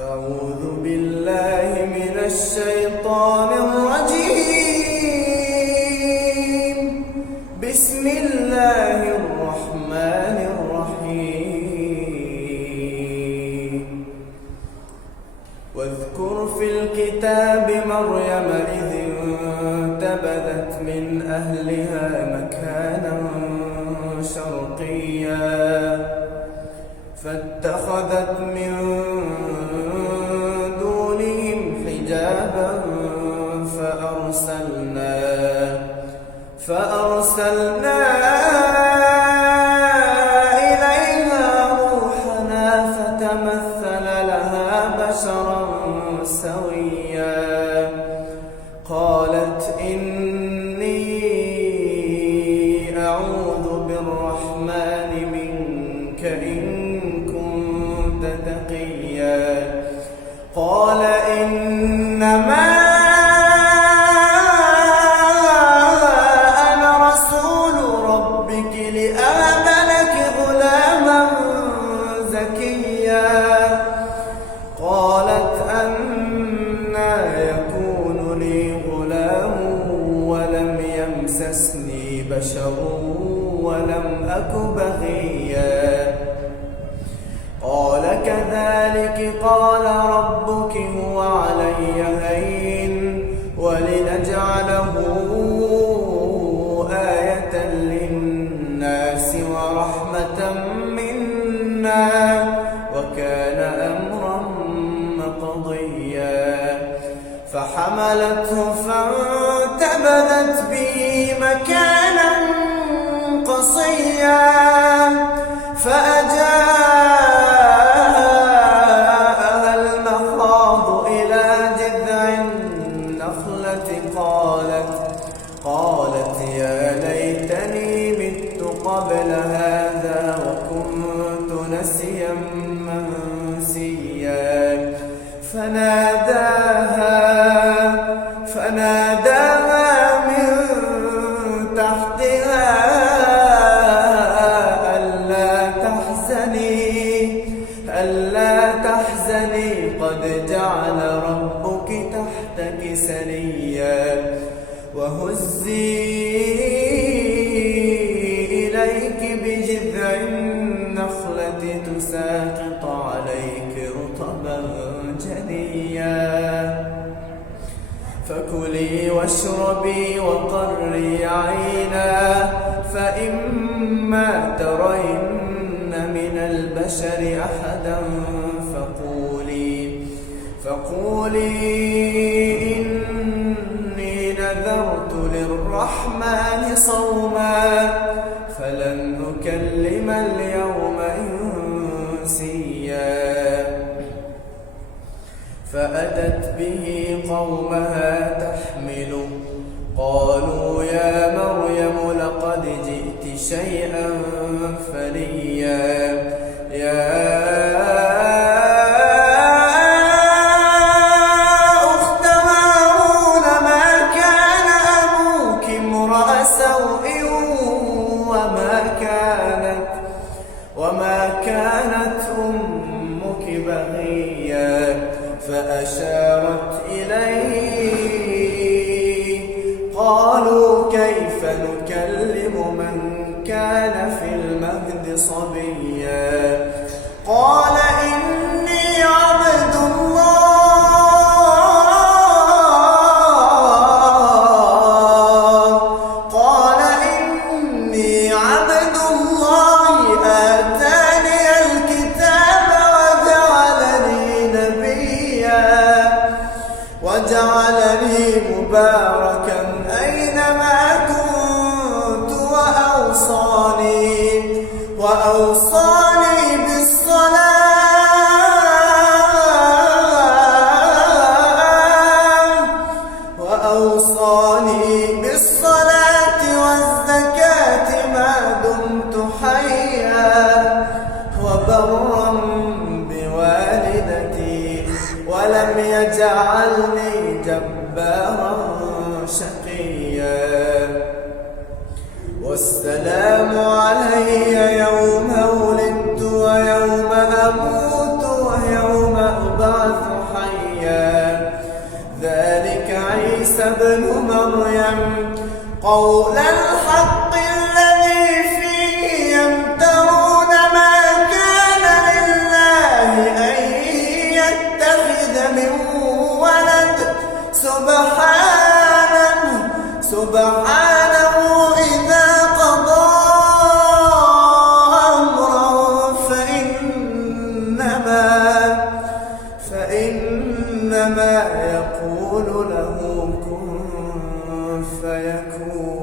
أعوذ بالله من الشيطان الرجيم. بسم الله الرحمن الرحيم. واذكر في الكتاب مريم إذ انتبذت من أهلها مكانا شرقيا فاتخذت من دونهم حجابا فأرسلنا إليها روحنا فتمثل لها بشرا سويا. قالت إني أعوذ بالرحمن منك إن كنت تقيا. قال إنما أنا رسول ربك لأهب لك غلاما زكيا. قالت أنى يكون لي غلام ولم يمسسني بشر ولم أك بغيا. قال كذلك قال ربك هو علي هين ولنجعله آية للناس ورحمة منا وكان أمرا مقضيا. فحملته فانتبذت به مكانا قصيا فأجاءها المخاض إلى جذع النخلة قالت يا ليتني مت قبل هذا وكنت نسيا منسيا. فناداها من تحتها ألا تحزني قد جعل ربك تحتك سريا. وهزي إليك بجذع النخلة تساقط عليك رطبا جنيا. فكلي واشربي وقري عينا فإما ترين من البشر أحدا فقولي إني نذرت للرحمن صوما فلن أكلم اليوم إنسيا. فأتت به قومها تحمله قالوا يا مريم لقد جئت شيئا فريا. يا أخت هارون ما كان أبوك امرأ سوء وما كانت أمك بغيا. فأشارت إليه قالوا كيف نكلم من كان في المهد صبيا. قال إني عبد الله آتاني الكتاب وجعلني نبيا وجعلني مباركا أينما كنت وأوصاني بالصلاة والزكاة ما دمت حيا وبرا بوالدتي ولم يجعلني جبارا شقيا. والسلام علي يوم ولدت ويوم أموت ويوم أبعث يبعث حيا. ذلك عيسى ابن مريم قول الحق الذي فيه يمترون ما كان لله أن يتخذ من ولد سبحانه إذا قضى أمرا فإنما يقول له كن فيكون.